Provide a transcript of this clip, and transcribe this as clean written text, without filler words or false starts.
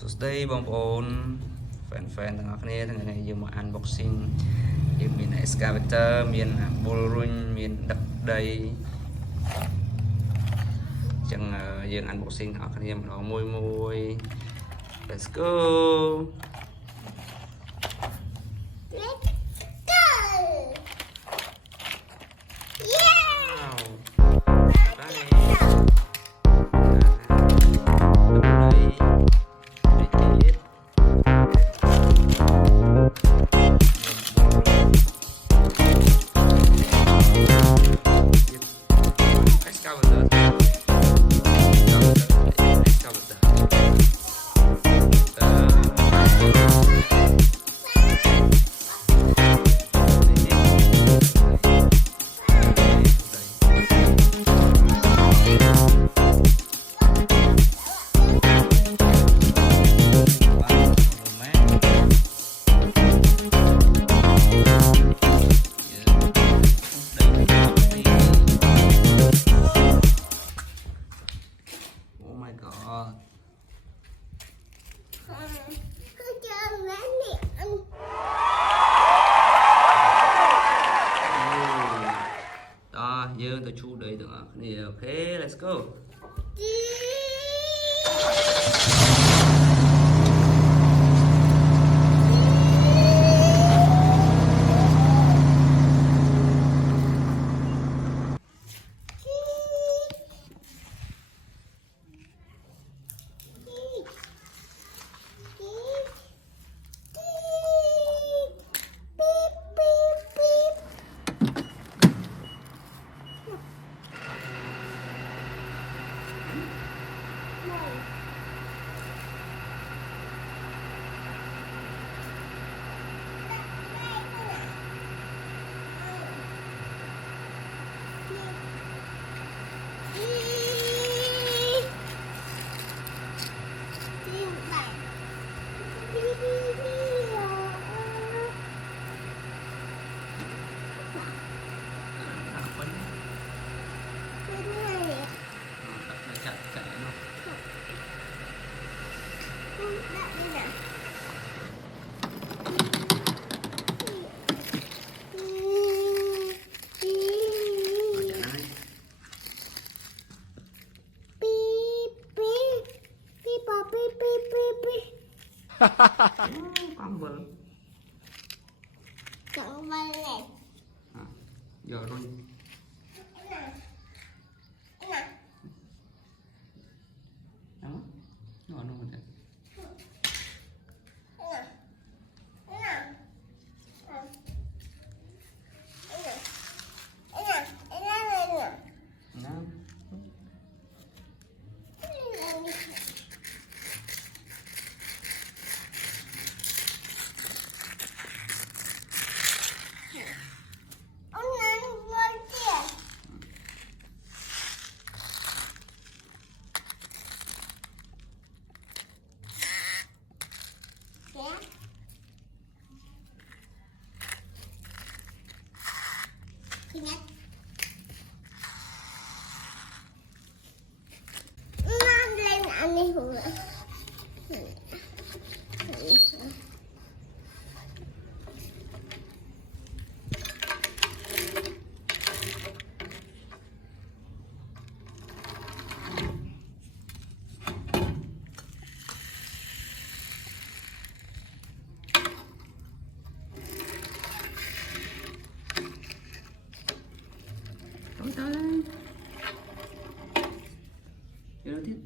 สุดท้ายบางคนแฟนๆทั้งนี้ทั้งนี้ยังมา unboxing ยังมี Excavator มี Bulldozer มีดักไดจังยัง unboxing ทั้งนี้มันเอามวย let's go dương tôi chu đấy được nè, ok let's go con vợ con vợ này giờ rồi đó nó mình đây lên ăn đi hùa tới lên cái đầu tiên